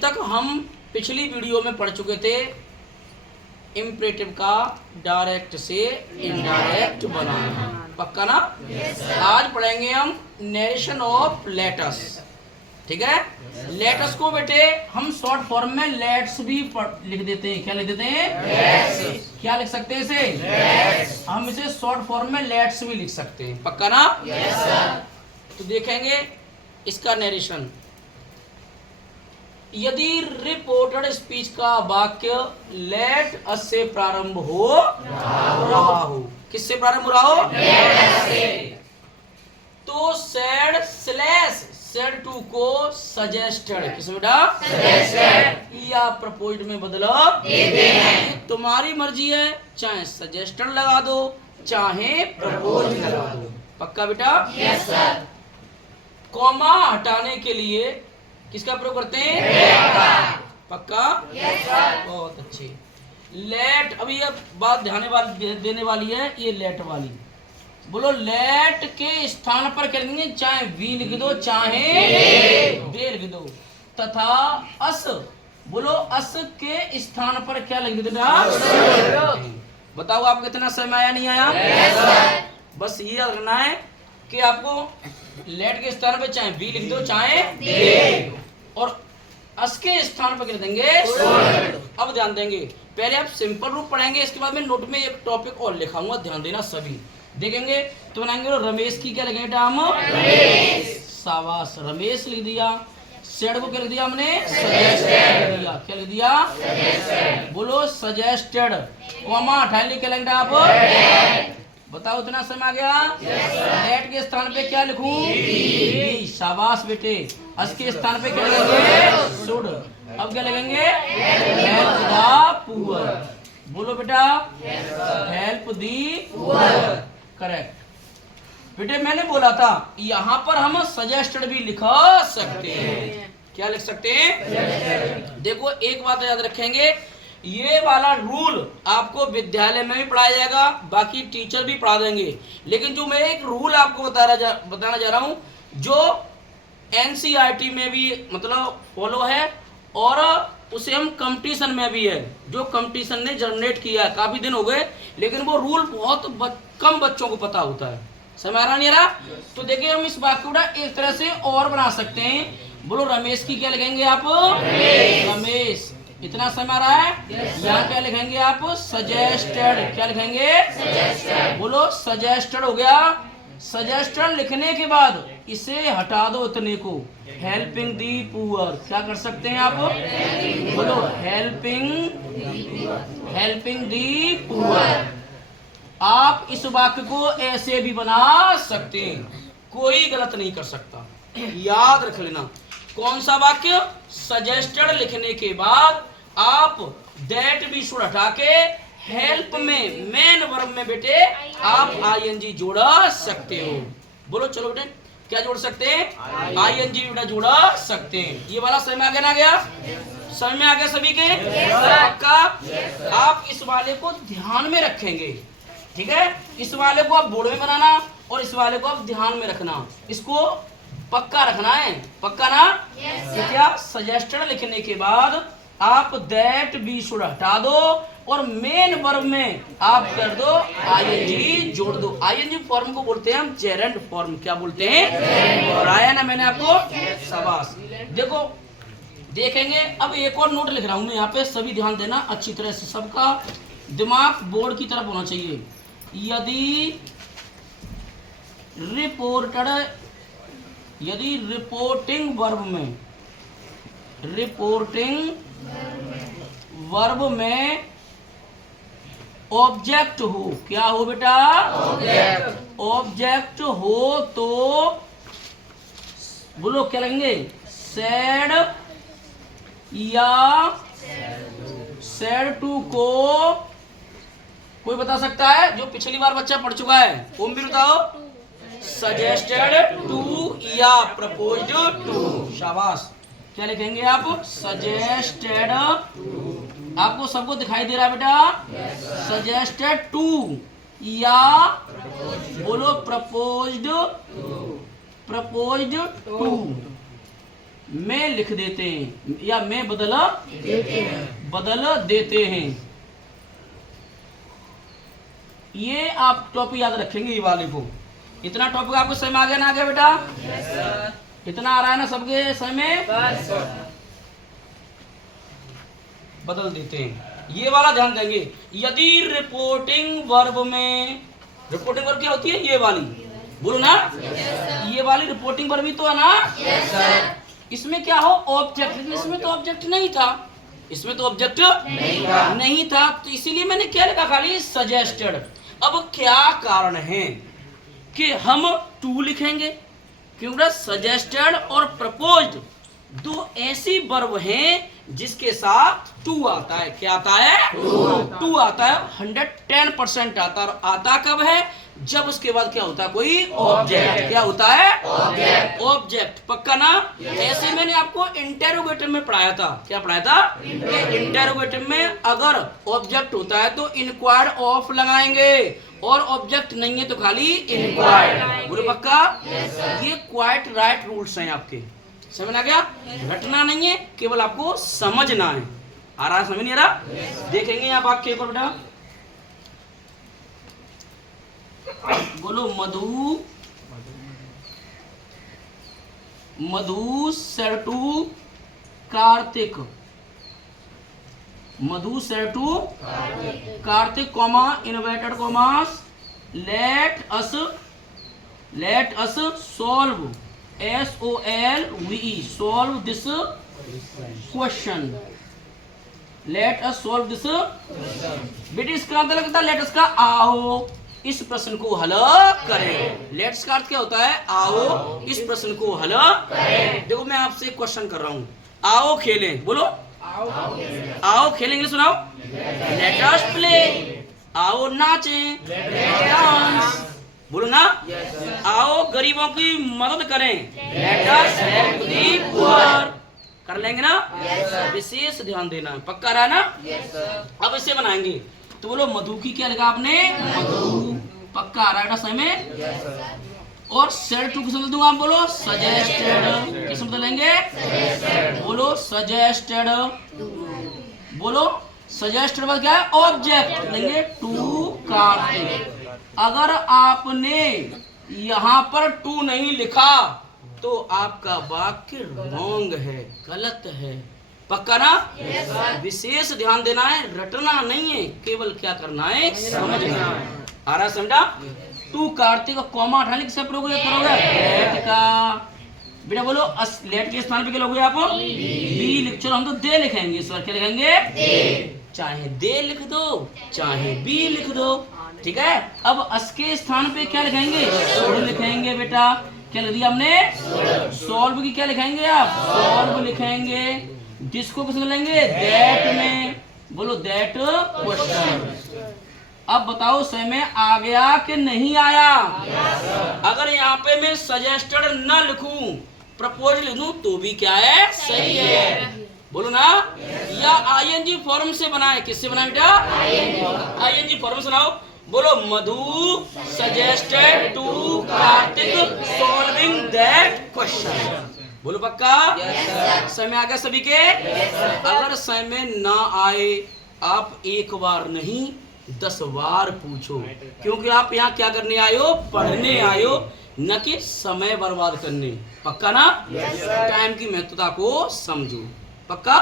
तक हम पिछली वीडियो में पढ़ चुके थे इम्परेटिव का डायरेक्ट से इनडायरेक्ट बनाना, पक्का ना? आज पढ़ेंगे हम नरेशन ऑफ लेटर्स, ठीक है? लेटर्स को बेटे हम शॉर्ट फॉर्म में लेट्स भी लिख देते हैं। क्या लिख देते हैं? लेट्स। क्या लिख सकते हैं इसे? लेट्स। हम इसे शॉर्ट फॉर्म में लेट्स भी लिख सकते हैं, पक्का ना? Yes sir. तो देखेंगे इसका नरेशन। यदि रिपोर्टेड स्पीच का वाक्य लेट अस से प्रारंभ हो रहा हो, किससे प्रारंभ हो रहा हो? लेट अस से। तो सेड स्लैश सेड टू को सजेस्टेड, किस बेटा? सजेस्टेड या प्रपोज्ड में बदलो देते हैं। तुम्हारी मर्जी है, चाहे सजेस्टेड लगा दो चाहे प्रपोज्ड लगा दो, पक्का बेटा? Yes sir. कॉमा हटाने के लिए किसका प्रयोग करते हैं? लेट का, पक्का? Yes sir. बहुत अच्छी। लेट, अभी ये बात ध्यान देने वाली है, ये लेट वाली। बोलो लेट के स्थान पर क्या लिखेंगे? चाहे वी लिख दो चाहे दे लिख दो। तथा अस, बोलो अस के स्थान पर क्या लिख दो? बताओ आपको कितना समय आया नहीं आया? yes, बस ये याद रखना है कि आपको लेट के स्थान पर चाहे वी लिख दो चाहे दे, और अस के स्थान पर क्या देंगे? अब ध्यान देंगे, पहले आप सिंपल रूप पढ़ेंगे, इसके बाद में नोट में एक टॉपिक और लिखाऊंगा, ध्यान देना सभी। देखेंगे तो बनाएंगे रमेश की क्या लिखेंगे बेटा हम? रमेश। शाबाश, रमेश लिख दिया। सेड को क्या लिख दिया हमने? सजेस्टेड लिख दिया। क्या लिख दिया? सजेस्टेड। बोलो सजेस्टेड। कॉमा हटाने क्या लिखेंगे आप? बताओ इतना समय आ गया? लेट के स्थान पे क्या लिखूं? बी। शाबाश बेटे। अस के स्थान पे क्या लिखेंगे? शुड। अब क्या लिखेंगे? Help the poor. बोलो बेटा, हेल्प दी पुअर, करेक्ट। बेटे मैंने बोला था यहाँ पर हम सजेस्टेड भी लिख सकते हैं। क्या लिख सकते हैं? देखो एक बात याद रखेंगे, ये वाला रूल आपको विद्यालय में भी पढ़ाया जाएगा, बाकी टीचर भी पढ़ा देंगे, लेकिन जो मैं एक रूल आपको बताना जा रहा हूँ जो एनसीईआरटी में भी मतलब फॉलो है, और उसे हम कंपटीशन में भी है, जो कंपटीशन ने जनरेट किया है। काफी दिन हो गए लेकिन वो रूल बहुत कम बच्चों को पता होता है। समझ आ रहा नहीं आ रहा? तो देखिए हम इस वाक्य को एक तरह से और बना सकते हैं। बोलो रमेश की क्या लिखेंगे आप? रमेश। इतना समझ आ रहा है? यहाँ क्या लिखेंगे आप? सजेस्टेड। क्या लिखेंगे? सजेस्टेड। बोलो सजेस्टेड हो गया। सजेस्टेड लिखने के बाद इसे हटा दो इतने को, हेल्पिंग दी पुअर। क्या कर सकते हैं आप? बोलो हेल्पिंग दी पुअर। आप इस वाक्य को ऐसे भी बना सकते हैं, कोई गलत नहीं कर सकता। याद रख लेना। कौन सा वाक्य? सजेस्टेड लिखने के बाद आप दैट भी शुड हटा के हेल्प में मेन वर्ब में बेटे आप आईएनजी जोड़ सकते हो। बोलो चलो बेटे क्या जोड़ सकते हैं? आईएनजी बेटा जोड़ सकते हैं। ये वाला समझ में आ गया ना? गया? समझ में आ गया सभी के? पक्का? आप इस वाले को ध्यान में रखेंगे, ठीक है? इस वाले को आप बोर्ड में बनाना और इस वाले को आप ध्यान में रखना, इसको पक्का रखना है, पक्का ना? क्या सजेस्टेड लिखने के बाद आप दैट बी शुड हटा दो और मेन वर्ब में आप कर दो आईएनजी जोड़ दो। आईएनजी फॉर्म को बोलते हैं हम जेरेंड फॉर्म। क्या बोलते हैं? और आया ना मैंने आपको? शाबाश। देखो देखेंगे, अब एक और नोट लिख रहा हूं मैं यहाँ पे, सभी ध्यान देना अच्छी तरह से, सबका दिमाग बोर्ड की तरफ होना चाहिए। यदि रिपोर्टिंग वर्ब में ऑब्जेक्ट हो, क्या हो बेटा? ऑब्जेक्ट हो तो बोलो क्या लगेंगे? सेड या सेड टू को कोई बता सकता है? जो पिछली बार बच्चा पढ़ चुका है वो भी बताओ। सजेस्टेड टू या प्रपोज्ड टू। शाबाश। क्या लिखेंगे आप? सजेस्टेड। आपको सबको दिखाई दे रहा है बेटा? सजेस्टेड टू या बोलो प्रपोज्ड टू। में लिख देते हैं या में बदल देते हैं। ये आप टॉपिक याद रखेंगे, ये वाले को। इतना टॉपिक आपको समझ में आ गया ना? आ गया बेटा? इतना आ रहा है ना सबके समझ में? बदल देते हैं, ये वाला ध्यान देंगे। यदि रिपोर्टिंग वर्ब में, रिपोर्टिंग वर्ब क्या होती है? ये वाली, बोलो ना। ये वाली रिपोर्टिंग वर्ब ही तो है ना। इसमें क्या हो? ऑब्जेक्ट। लेकिन इसमें तो ऑब्जेक्ट नहीं था, इसमें तो ऑब्जेक्ट नहीं था, तो इसीलिए मैंने क्या लिखा? खाली सजेस्टेड। अब क्या कारण है कि हम टू लिखेंगे? क्योंकि सजेस्टेड और प्रपोज्ड दो ऐसी वर्ब हैं जिसके साथ टू आता है। क्या आता है? टू आता है। 110% आता कब है? जब उसके बाद क्या होता है? कोई ऑब्जेक्ट। क्या होता है? ऑब्जेक्ट। पक्का ना? ऐसे मैंने आपको इंटेरोगेटिव में पढ़ाया था। क्या पढ़ाया था? इंटेरोगेटिव में अगर ऑब्जेक्ट होता है तो इंक्वायर्ड ऑफ लगाएंगे, और ऑब्जेक्ट नहीं है तो खाली इंक्वायर्ड। बोलो पक्का? ये क्वाइट राइट रूल्स हैं आपके। समझ आ गया? रटना नहीं है, केवल आपको समझना है। आ रहा? समझ नहीं आ रहा? देखेंगे यहाँ वाक्य पर बेटा। बोलो मधु said to Kartik. Madhu said to Kartik comma inverted commas let us solve SOLVE solve this question। let us solve this। बेटे इसका मतलब लगता है let us का आओ इस प्रश्न को हल करें। लेट्स का अर्थ क्या होता है? आओ इस प्रश्न को हल करें। देखो मैं आपसे एक क्वेश्चन कर रहा हूँ, आओ खेलें। बोलो आओ खेलेंगे। सुनाओ लेट अस प्ले। आओ नाचें, डांस। बोलो ना। आओ गरीबों की मदद करें, let us help the poor. कर लेंगे ना? विशेष ध्यान देना है। पक्का रहा ना? अब इसे बनाएंगे तो बोलो मधु की क्या लिखा आपने? मधु। पक्का आ रहा है सही में? और सेड टू किस बदल दूंगा? आप बोलो सजेस्टेड। किस बदल लेंगे? बोलो सजेस्टेड। बोलो सजेस्टेड बाद क्या है? ऑब्जेक्ट लेंगे टू कार्तिक। अगर आपने यहाँ पर टू नहीं लिखा तो आपका वाक्य रॉन्ग है, गलत है। पक्का ना? विशेष ध्यान देना है, रटना नहीं है, केवल क्या करना है? समझना है। आ रहा? समझा? टू कार्तिक कॉमा हटाने किससे करोगे? लेट का। बेटा बोलो लेट के स्थान पे क्या लोगे आप? बी लिख। चलो हम तो दे लिखेंगे इस बार। क्या लिखेंगे? दे। चाहे दे लिख दो चाहे बी लिख दो, ठीक है। अब अस के स्थान पे क्या लिखेंगे? सोल्व लिखेंगे। बेटा क्या लिख दिया हमने? सॉल्व की क्या लिखेंगे आप? सॉल्व लिखेंगे। जिसको किसमें लेंगे? दैट में। बोलो दैट क्वेश्चन। अब बताओ सही में आ गया कि नहीं आया? अगर यहाँ पे मैं सजेस्टेड न लिखूं, प्रपोज लिखूं तो भी क्या है? सही है। बोलो ना। या आईएनजी फॉर्म से बनाए। किससे बनाए बेटा? आईएनजी फॉर्म सुनाओ। बोलो Madhu suggested to Kartik solving that question. बोलो पक्का? समय आ गया सभी के? अगर समय ना आए आप एक बार नहीं 10 बार पूछो, क्योंकि आप यहाँ क्या करने आए हो? पढ़ने आए हो, न कि समय बर्बाद करने। पक्का ना? टाइम की महत्वता को समझो। पक्का?